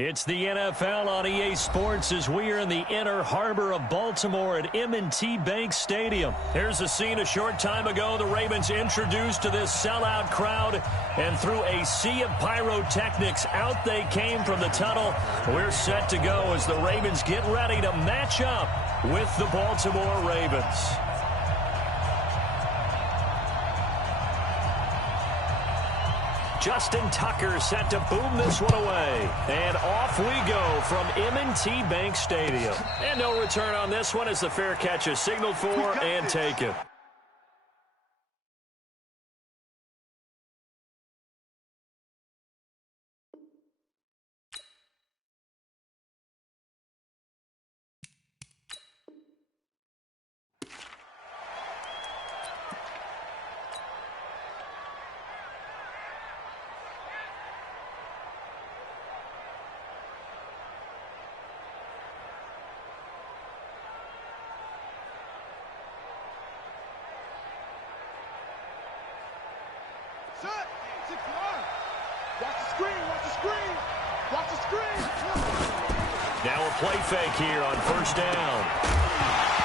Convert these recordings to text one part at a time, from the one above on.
It's the NFL on EA Sports as we are in the inner harbor of Baltimore at M&T Bank Stadium. Here's a scene a short time ago. The Ravens introduced to this sellout crowd, and through a sea of pyrotechnics, out they came from the tunnel. We're set to go as the Ravens get ready to match up with the Baltimore Ravens. Justin Tucker set to boom this one away. And off we go from M&T Bank Stadium. And no return on this one as the fair catch is signaled for and taken. Now a play fake here on first down.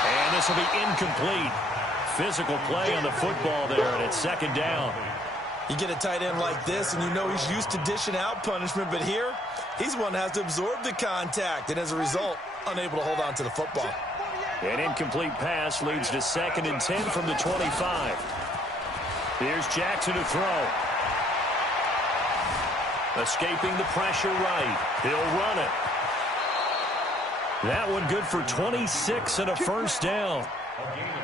And this will be incomplete. Physical play on the football there, and it's second down. You get a tight end like this, and you know he's used to dishing out punishment, but here, he's the one that has to absorb the contact, and as a result, unable to hold on to the football. An incomplete pass leads to 2nd and 10 from the 25. Here's Jackson to throw. Escaping the pressure right. He'll run it. That one good for 26 and a first down.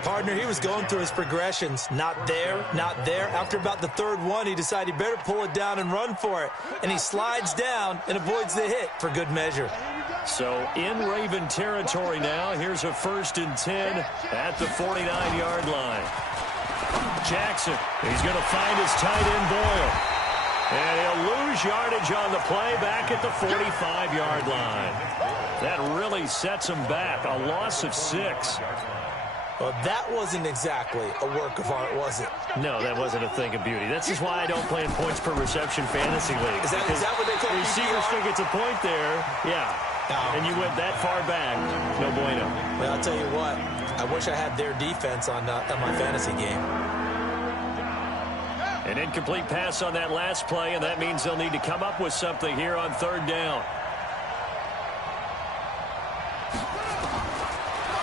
Partner, he was going through his progressions. Not there, not there. After about the third one, he decided he better pull it down and run for it. And he slides down and avoids the hit for good measure. So in Raven territory now. Here's a 1st and 10 at the 49-yard line. Jackson, he's going to find his tight end Boyle. And he'll lose yardage on the play back at the 45-yard line. That really sets him back. A loss of 6. Well, that wasn't exactly a work of art, was it? No, that wasn't a thing of beauty. This is why I don't play in points per reception fantasy league. Is that what they call it? Receiver still gets a point there. Yeah. And you went that far back. No bueno. Well, I'll tell you what. I wish I had their defense on my fantasy game. An incomplete pass on that last play, and that means they'll need to come up with something here on 3rd down.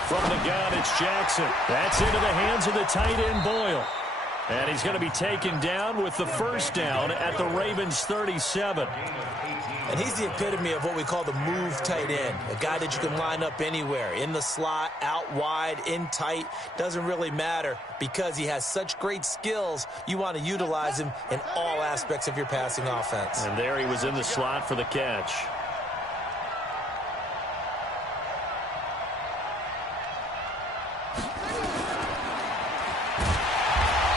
From the gun, it's Jackson. That's into the hands of the tight end, Boyle. And he's going to be taken down with the first down at the Ravens' 37. And he's the epitome of what we call the move tight end. A guy that you can line up anywhere. In the slot, out wide, in tight. Doesn't really matter because he has such great skills. You want to utilize him in all aspects of your passing offense. And there he was in the slot for the catch.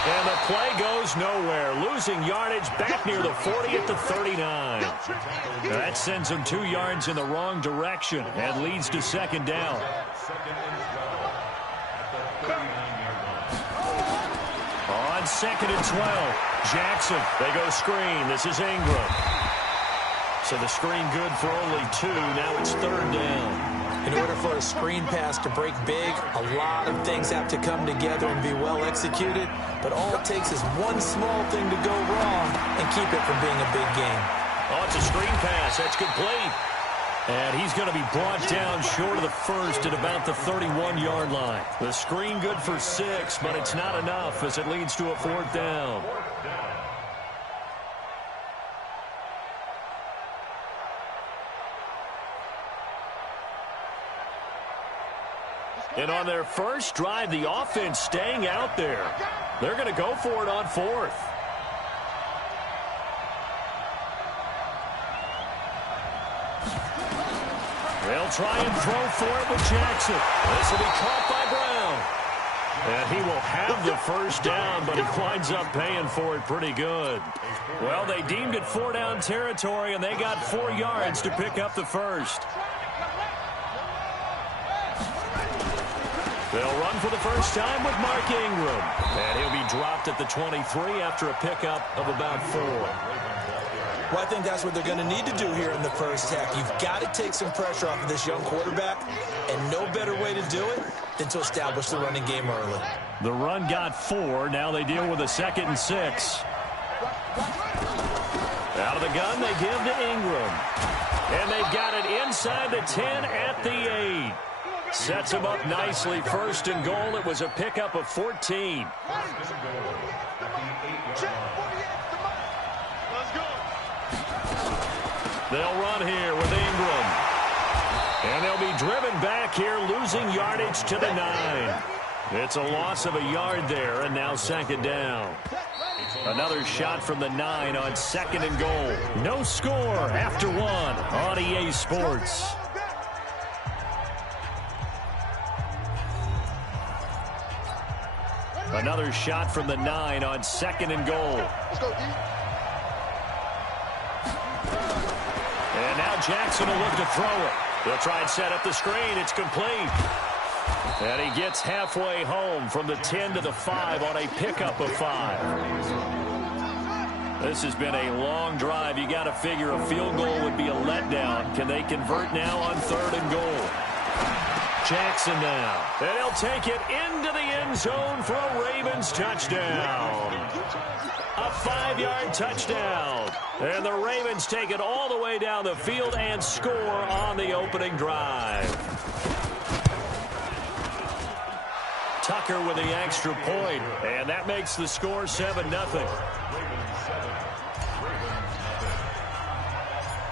And the play goes nowhere. Losing yardage back near the 40 at the 39. That sends him 2 yards in the wrong direction and leads to 2nd down. On 2nd and 12, Jackson. They go screen. This is Ingram. So the screen good for only 2. Now it's 3rd down. In order for a screen pass to break big, a lot of things have to come together and be well executed. But all it takes is one small thing to go wrong and keep it from being a big game. Oh, it's a screen pass. That's complete. And he's going to be brought down short of the first at about the 31-yard line. The screen good for 6, but it's not enough as it leads to a 4th down. And on their first drive, the offense staying out there. They're going to go for it on 4th. They'll try and throw for it with Jackson. This will be caught by Brown. And he will have the first down, but he winds up paying for it pretty good. Well, they deemed it 4-down territory, and they got 4 yards to pick up the first. They'll run for the first time with Mark Ingram. And he'll be dropped at the 23 after a pickup of about 4. Well, I think that's what they're going to need to do here in the first half. You've got to take some pressure off of this young quarterback, and no better way to do it than to establish the running game early. The run got 4. Now they deal with a 2nd and 6. Out of the gun, they give to Ingram. And they've got it inside the 10 at the 8. Sets him up nicely. 1st and goal. It was a pickup of 14. They'll run here with Ingram. And they'll be driven back here, losing yardage to the 9. It's a loss of a yard there, and now 2nd down. Another shot from the 9 on 2nd and goal. No score after 1 on EA Sports. Another shot from the 9 on 2nd and goal. And now Jackson will look to throw it. He'll try and set up the screen. It's complete. And he gets halfway home from the 10 to the 5 on a pickup of 5. This has been a long drive. You got to figure a field goal would be a letdown. Can they convert now on 3rd and goal? Jackson now. And he'll take it into the end zone for a Ravens touchdown. A 5-yard touchdown. And the Ravens take it all the way down the field and score on the opening drive. Tucker with the extra point, and that makes the score 7-0.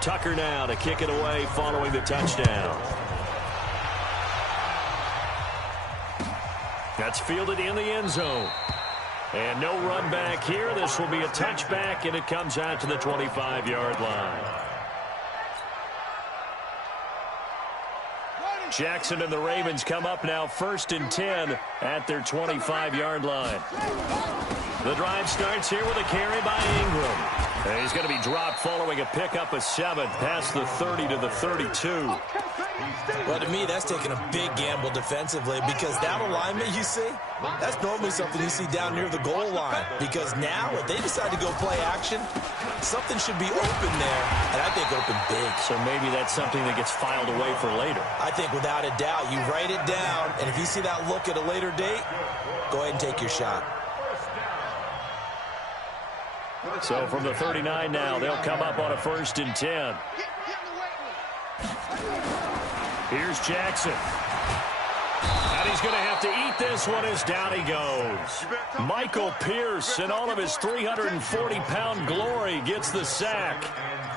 Tucker now to kick it away following the touchdown. That's fielded in the end zone. And no run back here. This will be a touchback, and it comes out to the 25-yard line. Jackson and the Ravens come up now 1st and 10 at their 25-yard line. The drive starts here with a carry by Ingram. And he's going to be dropped following a pickup of 7 past the 30 to the 32. Well, to me, that's taking a big gamble defensively because that alignment you see, that's normally something you see down near the goal line. Because now, if they decide to go play action, something should be open there, and I think open big. So maybe that's something that gets filed away for later. I think without a doubt, you write it down, and if you see that look at a later date, go ahead and take your shot. So from the 39 now, they'll come up on a 1st and 10. Here's Jackson. And he's going to have to eat this one as down he goes. Michael Pierce, in all of his 340-pound glory, gets the sack.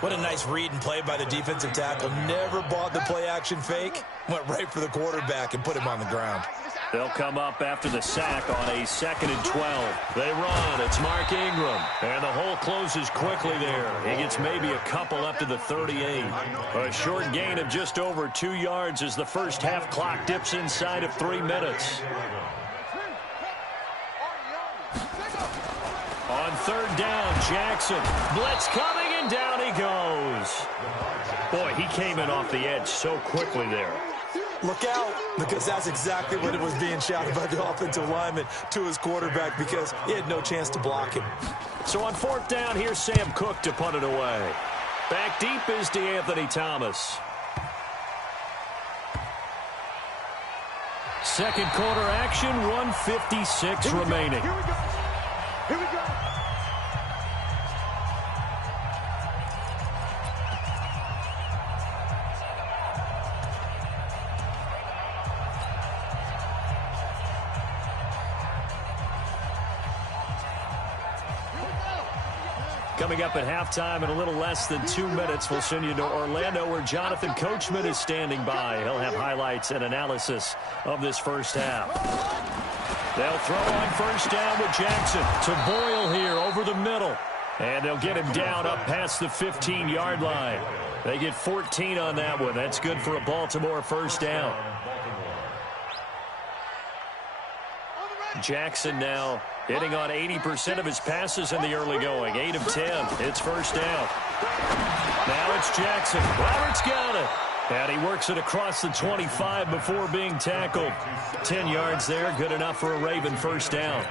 What a nice read and play by the defensive tackle. Never bought the play-action fake. Went right for the quarterback and put him on the ground. They'll come up after the sack on a 2nd and 12. They run. It's Mark Ingram. And the hole closes quickly there. He gets maybe a couple up to the 38. A short gain of just over 2 yards as the first half clock dips inside of 3 minutes. On 3rd down, Jackson. Blitz coming, and down he goes. Boy, he came in off the edge so quickly there. Look out, because that's exactly what it was being shouted by the offensive lineman to his quarterback because he had no chance to block him. So on 4th down, here's Sam Cook to punt it away. Back deep is DeAnthony Thomas. Second quarter action, 1:56 remaining. Here we go. Here we go. Coming up at halftime in a little less than 2 minutes, we'll send you to Orlando where Jonathan Coachman is standing by. He'll have highlights and analysis of this first half. They'll throw on 1st down with Jackson to Boyle here over the middle. And they'll get him down up past the 15-yard line. They get 14 on that one. That's good for a Baltimore 1st down. Jackson now hitting on 80% of his passes in the early going. 8 of 10. It's 1st down. Now it's Jackson. Roberts got it. And he works it across the 25 before being tackled. 10 yards there. Good enough for a Raven 1st down.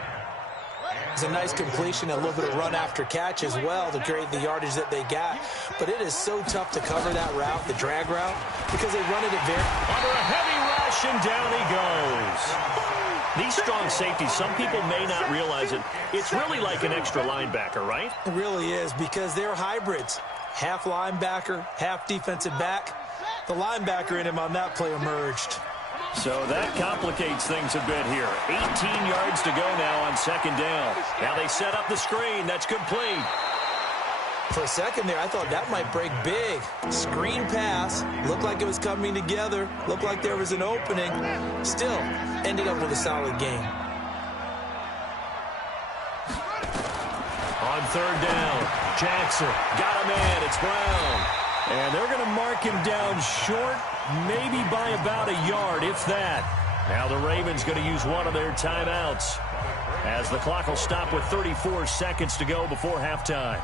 It's a nice completion, a little bit of run after catch as well to create the yardage that they got. But it is so tough to cover that route, the drag route, because they run it at very... Under a heavy rush, and down he goes. These strong safeties, some people may not realize it. It's really like an extra linebacker, right? It really is, because they're hybrids. Half linebacker, half defensive back. The linebacker in him on that play emerged. So that complicates things a bit here. 18 yards to go now on second down. Now they set up the screen. That's complete. For a second there, I thought that might break big. Screen pass. Looked like it was coming together. Looked like there was an opening. Still, ended up with a solid game. On third down, Jackson got a man. It's Brown. And they're going to mark him down short, maybe by about a yard, if that. Now the Ravens going to use one of their timeouts, as the clock will stop with 34 seconds to go before halftime.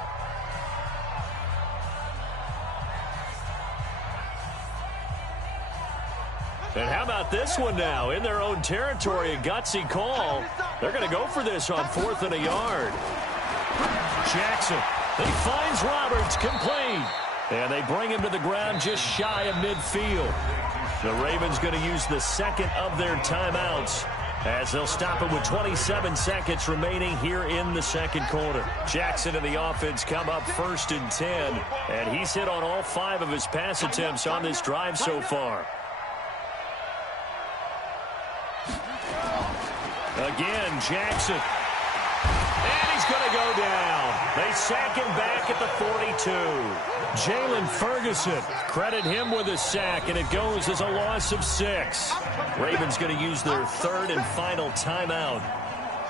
And how about this one now? In their own territory, a gutsy call. They're going to go for this on 4th and a yard. Jackson, he finds Roberts, complete. And they bring him to the ground just shy of midfield. The Ravens going to use the second of their timeouts, as they'll stop it with 27 seconds remaining here in the second quarter. Jackson and the offense come up 1st and 10, and he's hit on all 5 of his pass attempts on this drive so far. Again, Jackson. And he's going to go down. They sack him back at the 42. Jalen Ferguson, credit him with a sack, and it goes as a loss of 6. Ravens going to use their 3rd and final timeout,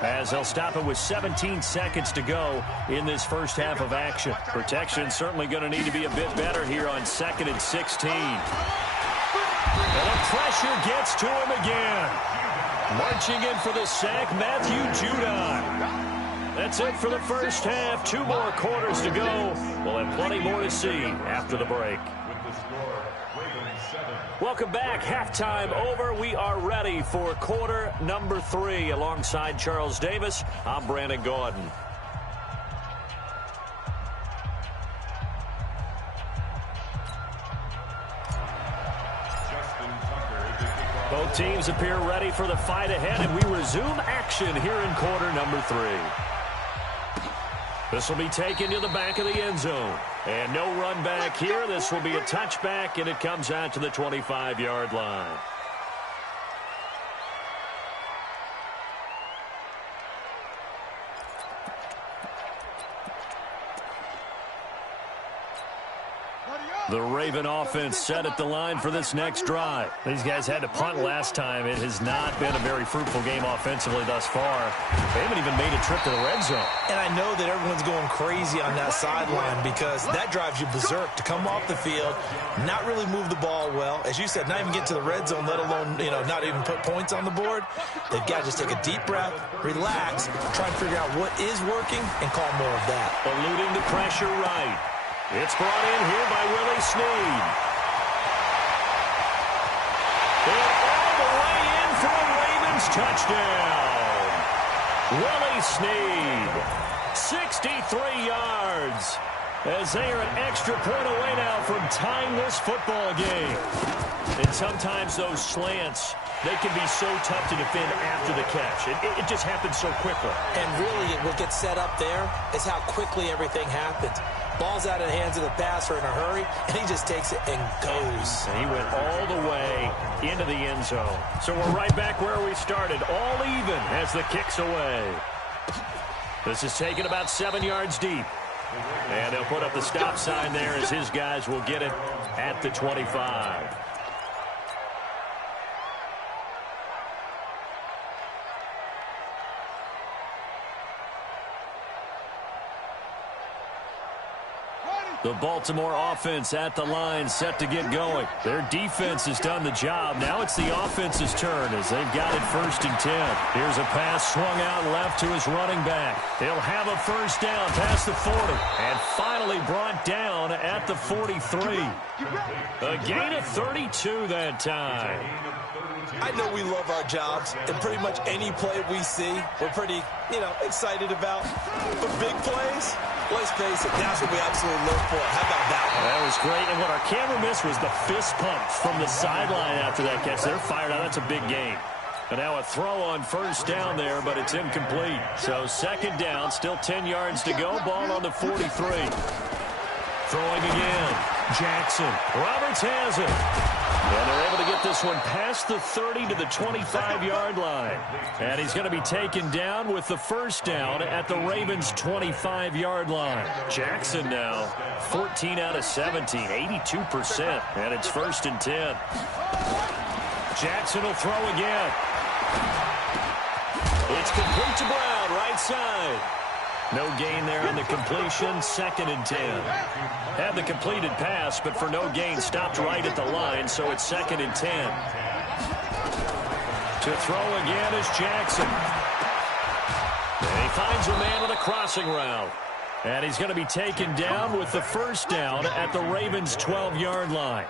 as they'll stop it with 17 seconds to go in this first half of action. Protection certainly going to need to be a bit better here on 2nd and 16. And the pressure gets to him again. Marching in for the sack, Matthew Judon. That's it for the first half. 2 more quarters to go. We'll have plenty more to see after the break. Welcome back. Halftime over. We are ready for quarter number 3. Alongside Charles Davis, I'm Brandon Gaudin. Both teams appear ready for the fight ahead, and we resume action here in quarter number 3. This will be taken to the back of the end zone. And no run back here. This will be a touchback, and it comes out to the 25-yard line. The Raven offense set at the line for this next drive. These guys had to punt last time. It has not been a very fruitful game offensively thus far. They haven't even made a trip to the red zone. And I know that everyone's going crazy on that sideline, because that drives you berserk to come off the field, not really move the ball well. As you said, not even get to the red zone, let alone, not even put points on the board. They've got to just take a deep breath, relax, try and figure out what is working, and call more of that. Eluding the pressure right. It's brought in here by Willie Snead. And all the way in for a Ravens touchdown. Willie Snead, 63 yards, as they are an extra point away now from tying this football game. And sometimes those slants, they can be so tough to defend after the catch. It just happens so quickly. And really, what gets set up there is how quickly everything happens. Ball's out of the hands of the passer in a hurry, and he just takes it and goes. And he went all the way into the end zone. So we're right back where we started, all even as the kick's away. This is taken about 7 yards deep. And they'll put up the stop sign there as his guys will get it at the 25. The Baltimore offense at the line, set to get going. Their defense has done the job. Now it's the offense's turn as they've got it 1st and 10. Here's a pass swung out left to his running back. He'll have a first down past the 40 and finally brought down at the 43. A gain of 32 that time. I know we love our jobs, and pretty much any play we see, we're pretty, excited about. But big plays, let's face it, that's what we absolutely live for. How about that one? That was great, and what our camera missed was the fist pump from the sideline after that catch. They're fired out. That's a big gain. And now a throw on first down there, but it's incomplete. So 2nd down, still 10 yards to go. Ball on the 43. Throwing again. Jackson. Roberts has it. And they're able to get this one past the 30 to the 25-yard line. And he's going to be taken down with the first down at the Ravens' 25-yard line. Jackson now 14 out of 17, 82%. And it's 1st and 10. Jackson will throw again. It's complete to Brown, right side. No gain there on the completion, 2nd and 10. Had the completed pass, but for no gain, stopped right at the line, so it's 2nd and 10. To throw again is Jackson. And he finds a man with a crossing route. And he's going to be taken down with the first down at the Ravens' 12-yard line.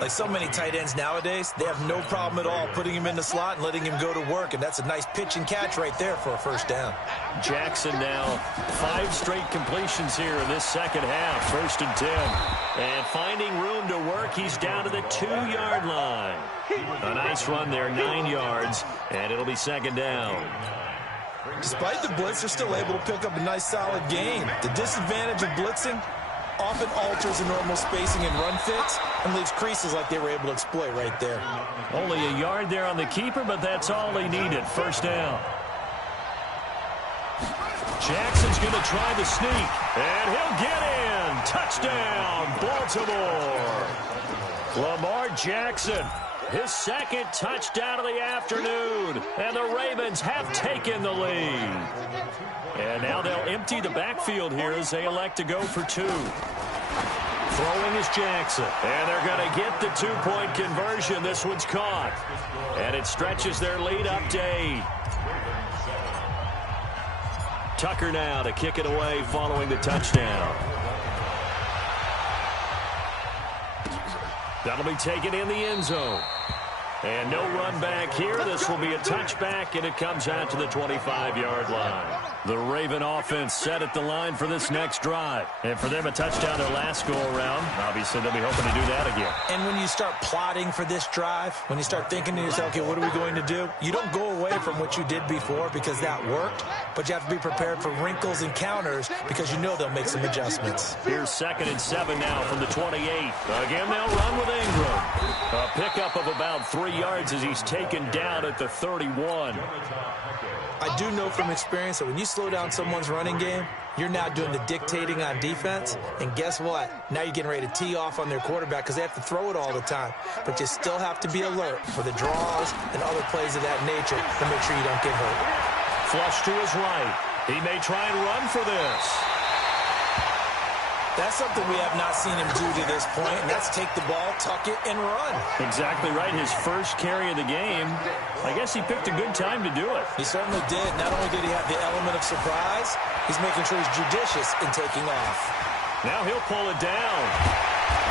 Like so many tight ends nowadays, they have no problem at all putting him in the slot and letting him go to work, and that's a nice pitch and catch right there for a first down. Jackson now 5 straight completions here in this second half, 1st and 10. And finding room to work, he's down to the 2-yard line. A nice run there, 9 yards, and it'll be 2nd down. Despite the blitz, they're still able to pick up a nice solid gain. The disadvantage of blitzing often alters the normal spacing and run fits and leaves creases like they were able to exploit right there. Only a yard there on the keeper, but that's all he needed. First down. Jackson's going to try the sneak, and he'll get in. Touchdown, Baltimore. Lamar Jackson, his 2nd touchdown of the afternoon, and the Ravens have taken the lead. And now they'll empty the backfield here as they elect to go for 2. Throwing is Jackson, and they're going to get the 2-point conversion. This one's caught, and it stretches their lead up to 8. Tucker now to kick it away following the touchdown. That'll be taken in the end zone. And no run back here. This will be a touchback, and it comes out to the 25-yard line. The Raven offense set at the line for this next drive. And for them, a touchdown their last go-around. Obviously, they'll be hoping to do that again. And when you start plotting for this drive, when you start thinking to yourself, okay, what are we going to do? You don't go away from what you did before because that worked, but you have to be prepared for wrinkles and counters because you know they'll make some adjustments. Here's 2nd and 7 now from the 28. Again, they'll run with Ingram. A pickup of about 3 yards as he's taken down at the 31. I do know from experience that when you slow down someone's running game, you're now doing the dictating on defense. And guess what? Now you're getting ready to tee off on their quarterback because they have to throw it all the time. But you still have to be alert for the draws and other plays of that nature to make sure you don't get hurt. Flush to his right. He may try and run for this. That's something we have not seen him do to this point, and that's take the ball, tuck it, and run. Exactly right. His first carry of the game. I guess he picked a good time to do it. He certainly did. Not only did he have the element of surprise, he's making sure he's judicious in taking off. Now he'll pull it down.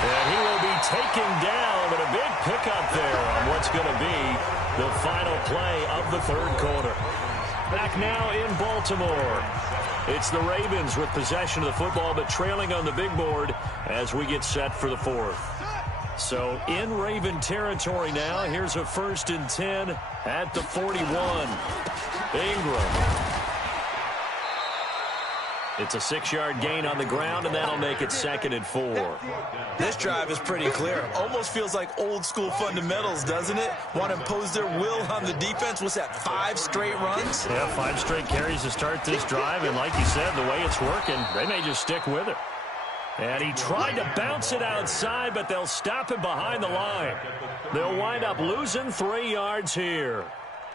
And he will be taken down, but a big pickup there on what's going to be the final play of the 3rd quarter. Back now in Baltimore. It's the Ravens with possession of the football, but trailing on the big board as we get set for the 4th. So in Raven territory now, here's a 1st and 10 at the 41. Ingram. It's a 6-yard gain on the ground, and that'll make it 2nd and 4. This drive is pretty clear. Almost feels like old school fundamentals, doesn't it? Want to impose their will on the defense. What's that, 5 straight runs? Yeah, 5 straight carries to start this drive, and like you said, the way it's working, they may just stick with it. And he tried to bounce it outside, but they'll stop him behind the line. They'll wind up losing 3 yards here.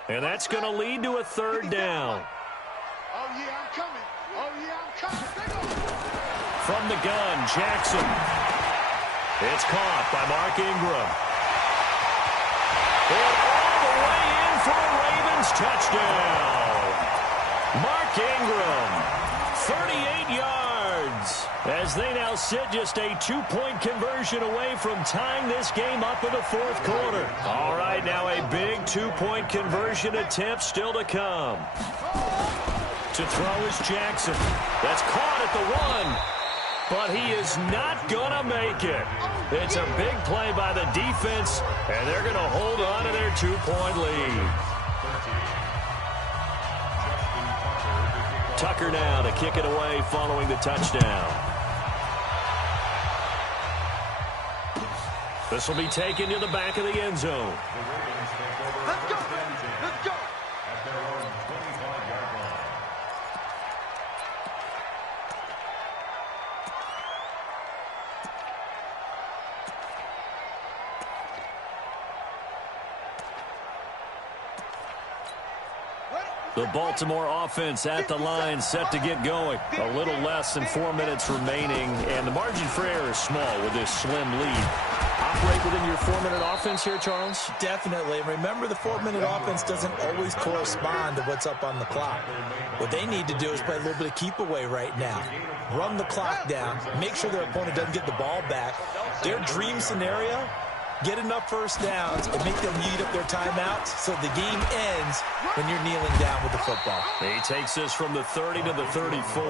And that's going to lead to a 3rd down. Oh, yeah, I'm coming. Oh, yeah, I'm coming. from the gun, Jackson. It's caught by Mark Ingram. And all the way in for a Ravens touchdown. Mark Ingram, 38 yards, as they now sit just a 2-point conversion away from tying this game up in the fourth quarter. All right, now a big 2-point conversion attempt still to come. To throw is Jackson. That's caught at the 1, but he is not going to make it. It's a big play by the defense, and they're going to hold on to their 2-point lead. Tucker now to kick it away following the touchdown. This will be taken to the back of the end zone. Let's go. Let's go. The Baltimore offense at the line, set to get going. A little less than 4 minutes remaining, and the margin for error is small with this slim lead. Operate within your 4-minute offense here, Charles? Definitely. And remember, the 4-minute offense doesn't always correspond to what's up on the clock. What they need to do is play a little bit of keep away right now. Run the clock down. Make sure their opponent doesn't get the ball back. Their dream scenario, get enough first downs and make them eat up their timeouts so the game ends when you're kneeling down with the football. He takes this from the 30 to the 34.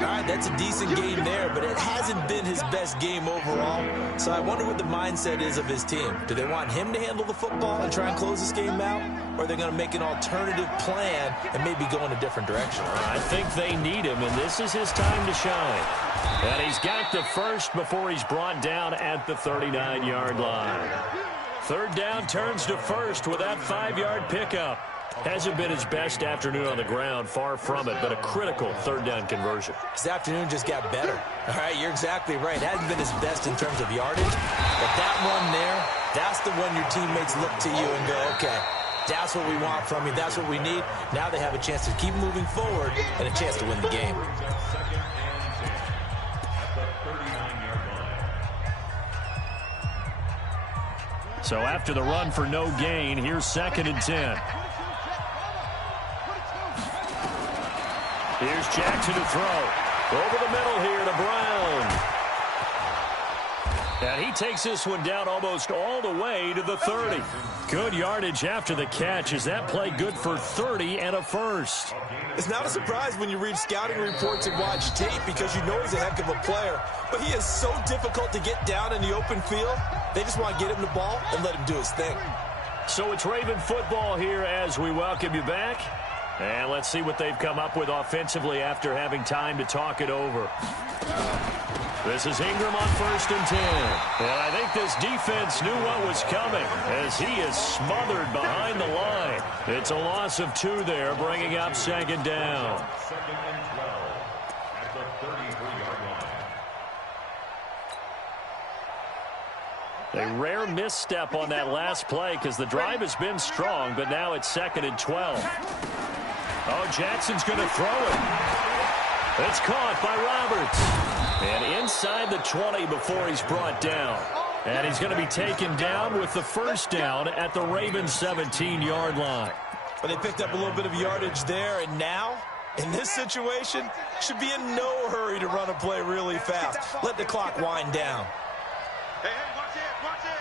All right, that's a decent game there, but it hasn't been his best game overall. So I wonder what the mindset is of his team. Do they want him to handle the football and try and close this game out? Or are they going to make an alternative plan and maybe go in a different direction? I think they need him, and this is his time to shine. And he's got the first before he's brought down at the 39-yard line. Third down turns to first with that 5-yard pickup. Hasn't been his best afternoon on the ground, far from it, but a critical third down conversion. His afternoon just got better. All right, you're exactly right. Hasn't been his best in terms of yardage, but that run there, that's the one your teammates look to you and go, okay, that's what we want from you. That's what we need. Now they have a chance to keep moving forward and a chance to win the game. So after the run for no gain, here's 2nd and 10. Here's Jackson to throw. Over the middle here to Brown. And he takes this one down almost all the way to the 30. Good yardage after the catch. Is that play good for 30 and a first? It's not a surprise when you read scouting reports and watch tape because you know he's a heck of a player. But he is so difficult to get down in the open field. They just want to get him the ball and let him do his thing. So it's Raven football here as we welcome you back. And let's see what they've come up with offensively after having time to talk it over. This is Ingram on 1st and 10. And I think this defense knew what was coming as he is smothered behind the line. It's a loss of 2 there, bringing up 2nd down. 2nd and 12 at the 33-yard line. A rare misstep on that last play because the drive has been strong, but now it's 2nd and 12. Oh, Jackson's going to throw it. It's caught by Roberts. And inside the 20 before he's brought down. And he's going to be taken down with the first down at the Ravens 17-yard line. But they picked up a little bit of yardage there, and now, in this situation, should be in no hurry to run a play really fast. Let the clock wind down. Hey, watch it, watch it.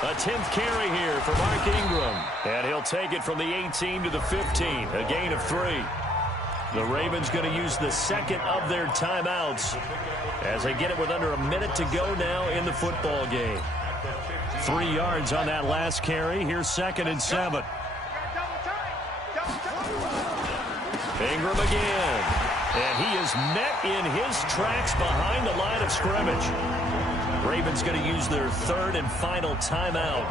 A 10th carry here for Mark Ingram. And he'll take it from the 18 to the 15. A gain of 3. The Ravens going to use the second of their timeouts as they get it with under a minute to go now in the football game. 3 yards on that last carry. Here's 2nd and 7. Ingram again. And he is met in his tracks behind the line of scrimmage. Ravens going to use their 3rd and final timeout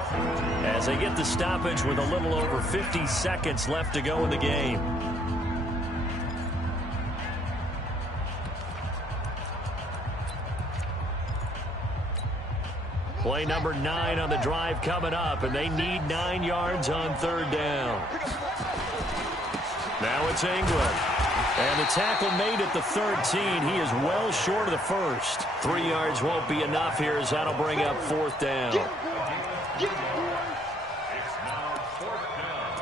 as they get the stoppage with a little over 50 seconds left to go in the game. Play number 9 on the drive coming up, and they need 9 yards on 3rd down. Now it's England. And the tackle made at the 13. He is well short of the first. 3 yards won't be enough here as that'll bring up 4th down. It's now 4th down.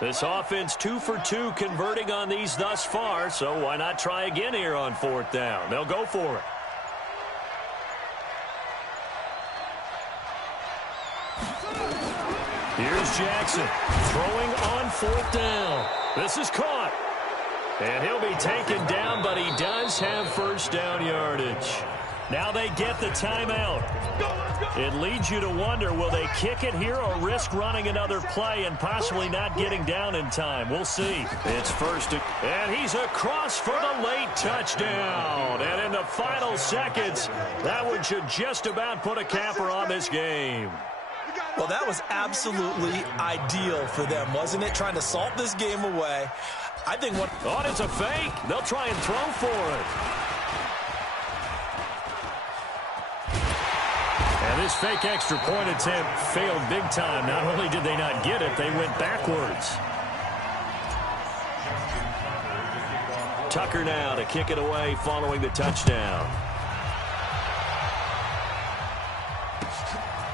This offense 2 for 2 converting on these thus far, so why not try again here on 4th down? They'll go for it. Here's Jackson throwing on 4th down. This is caught. And he'll be taken down, but he does have 1st down yardage. Now they get the timeout. It leads you to wonder, will they kick it here or risk running another play and possibly not getting down in time? We'll see. It's first, and he's across for the late touchdown. And in the final seconds, that one should just about put a capper on this game. Well, that was absolutely ideal for them, wasn't it? Trying to salt this game away. I think what... Oh, it's a fake. They'll try and throw for it. And this fake extra point attempt failed big time. Not only did they not get it, they went backwards. Tucker now to kick it away following the touchdown.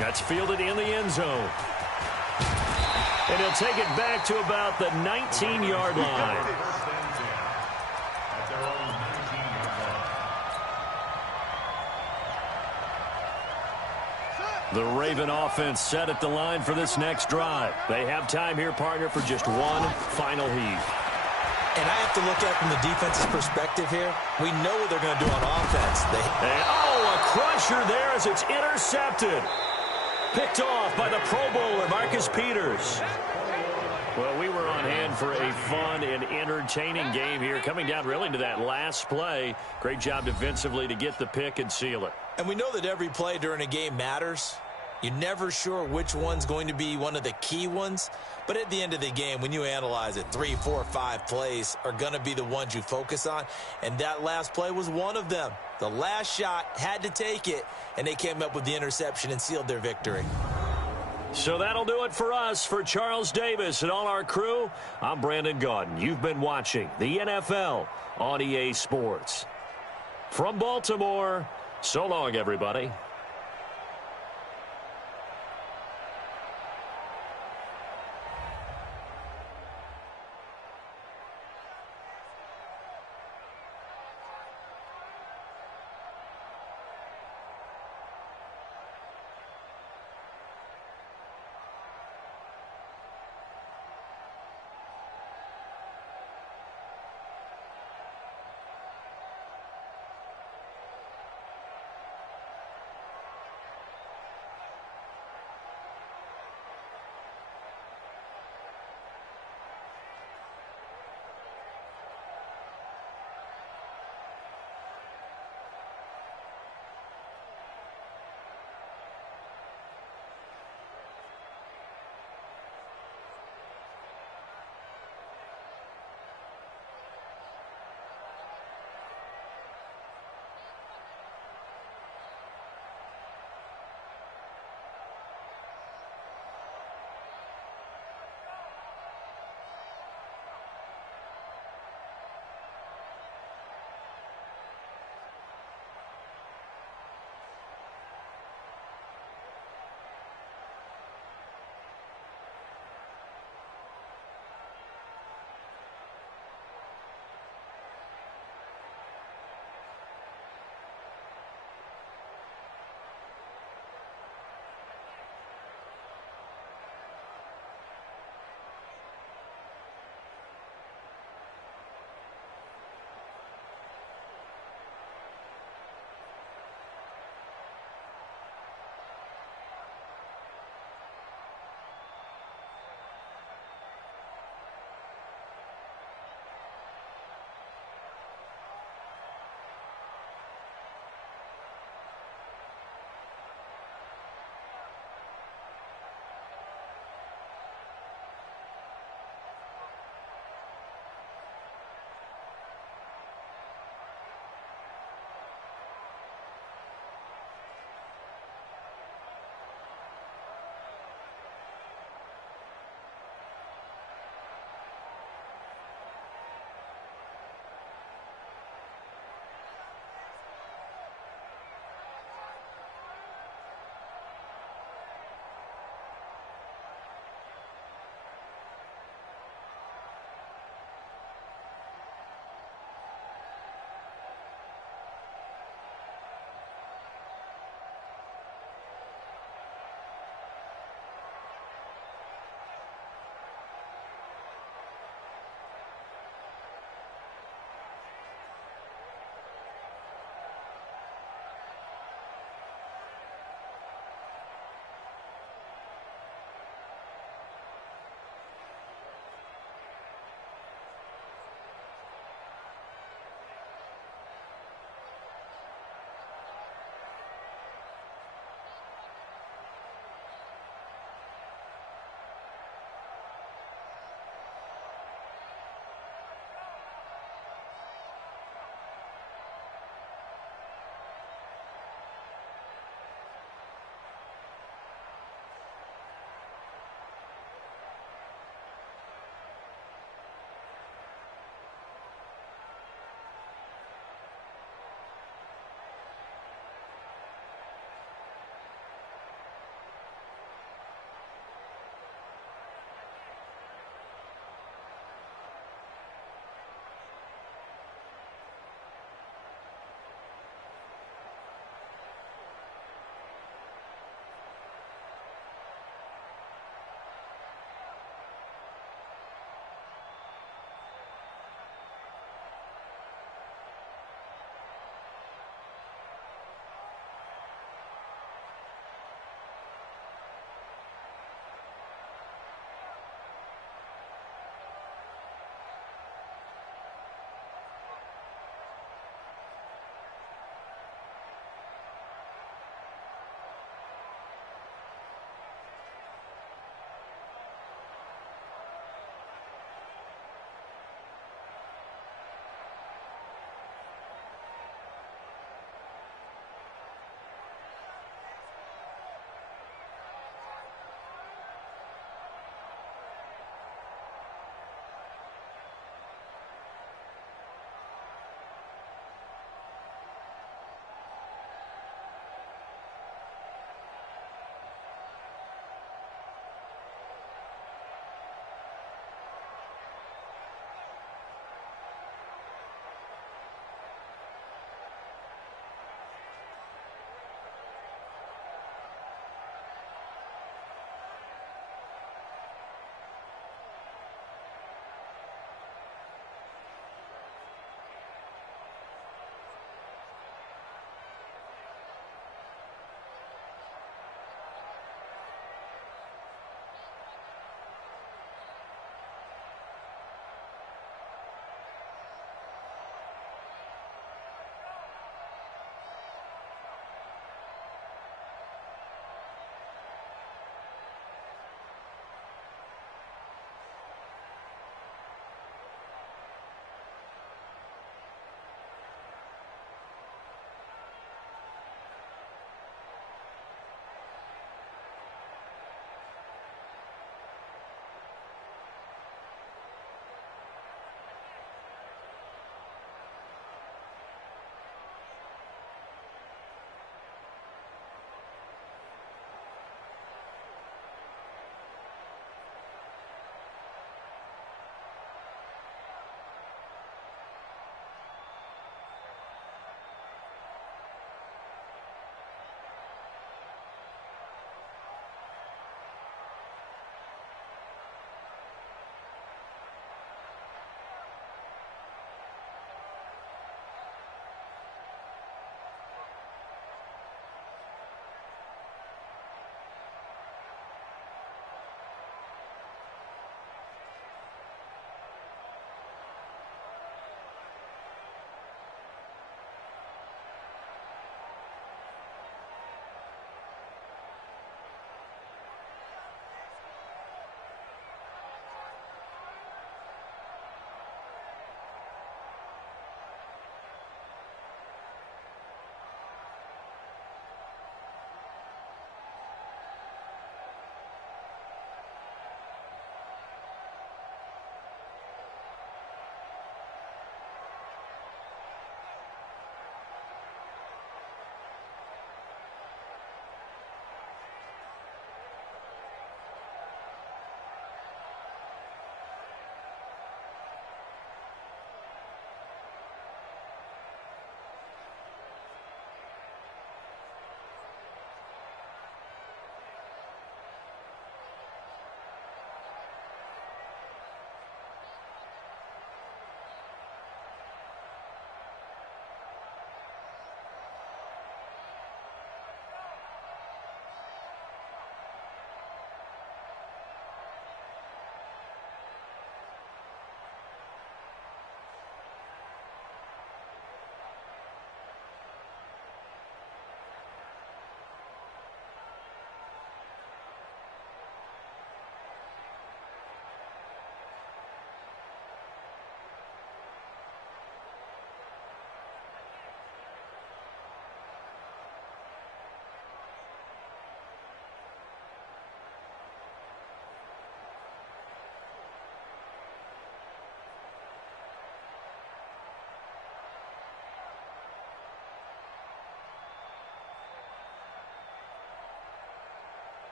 That's fielded in the end zone. And he'll take it back to about the 19-yard line. The Raven offense set at the line for this next drive. They have time here, partner, for just one final heave. And I have to look at it from the defense's perspective here. We know what they're going to do on offense. A crusher there as it's intercepted. Picked off by the Pro Bowler, Marcus Peters. Well, we were on hand for a fun and entertaining game here, coming down really to that last play. Great job defensively to get the pick and seal it. And we know that every play during a game matters. You're never sure which one's going to be one of the key ones. But at the end of the game, when you analyze it, 3, 4, 5 plays are going to be the ones you focus on. And that last play was one of them. The last shot had to take it, and they came up with the interception and sealed their victory. So that'll do it for us. For Charles Davis and all our crew, I'm Brandon Gaudin. You've been watching the NFL on EA Sports. From Baltimore, so long, everybody.